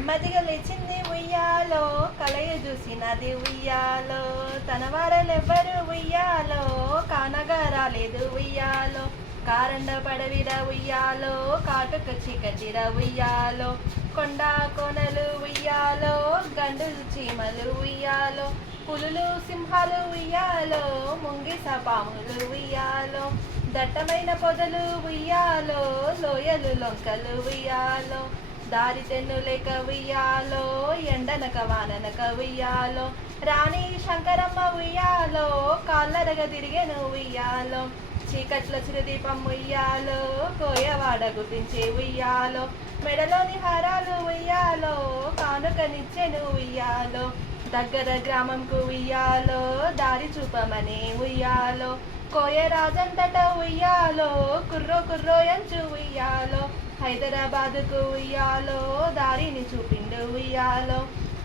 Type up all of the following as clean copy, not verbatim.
నెమ్మదిగా లేచింది ఉయ్యాలో, కలయ చూసినది ఉయ్యాలో, తన వారలెవ్వరు ఉయ్యాలో, కానగా రాలేదు ఉయ్యాలో, కారండ పడవిర ఉయ్యాలో, కాటుక చీకటిర ఉయ్యాలో, కొండ కోనలు ఉయ్యాలో, గండులు చీమలు ఉయ్యాలో, పులులు సింహాలు ఉయ్యాలో, ముంగిస పాములు ఉయ్యాలో, దట్టమైన పొదలు ఉయ్యాలో, లోయలు లొంకలు ఉయ్యాలో, దారి తెన్ను లేక ఉయ్యాలో, ఎండనక వాననక ఉయ్యాలో, రాణి శంకరమ్మ ఉయ్యాలో, కాళ్ళరగ తిరిగెను ఉయ్యాలో, చీకట్ల చిరుదీపం ఉయ్యాలో, కోయవాడ గుర్తించే ఉయ్యాలో, మెడలోని హారాలు ఉయ్యాలో, కానుకనిచ్చెను ఉయ్యాలో, దగ్గర గ్రామంకు ఉయ్యాలో, దారి చూపమనే ఉయ్యాలో, కోయరాజంతట ఉయ్యాలో, కుర్రో కుర్రో ఎంచు ఉయ్యాలో, హైదరాబాదుకు ఉయ్యాలో, దారిని చూపిండు ఉయ్యాలో,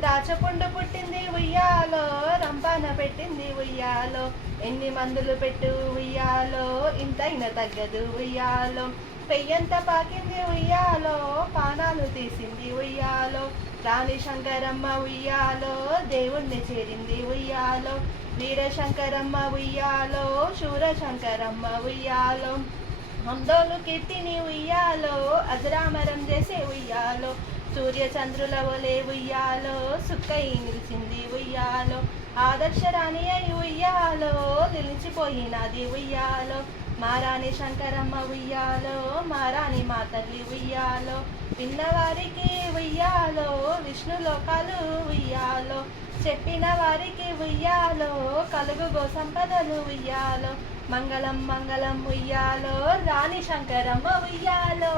రాచపుండు పుట్టింది ఉయ్యాలో, రంపాన పెట్టింది ఉయ్యాలో, ఎన్ని మందులు పెట్టు ఉయ్యాలో, ఇంతైన తగ్గదు ఉయ్యాలో, పెయ్యంత పాకింది ఉయ్యాలో, పానాలు తీసింది ఉయ్యాలో, రాణి శంకరమ్మ ఉయ్యాలో, దేవుణ్ణి చేరింది ఉయ్యాలో, వీరశంకరమ్మ ఉయ్యాలో, శూరశంకరమ్మ ఉయ్యాలో, మందోలు కీర్తిని ఉయ్యాలో, అజరామరం చేసే ఉయ్యాలో, సూర్య చంద్రుల ఒలే ఉయ్యాలో, సుక్కై నిలిచింది ఉయ్యాలో, ఆదర్శరాణి అయి ఉయ్యాలో, నిలిచిపోయినది ఉయ్యాలో, మారాణి శంకరమ్మ ఉయ్యాలో, మారాణి మా తల్లి ఉయ్యాలో, విన్నవారికి ఉయ్యాలో, విష్ణులోకాలు ఉయ్యాలో, చెప్పిన వారికి ఉయ్యాలో, కలుగుగో సంపదలు ఉయ్యాలో, మంగళం మంగళం ఉయ్యాలో, రాణి శంకరమ్మ ఉయ్యాలో.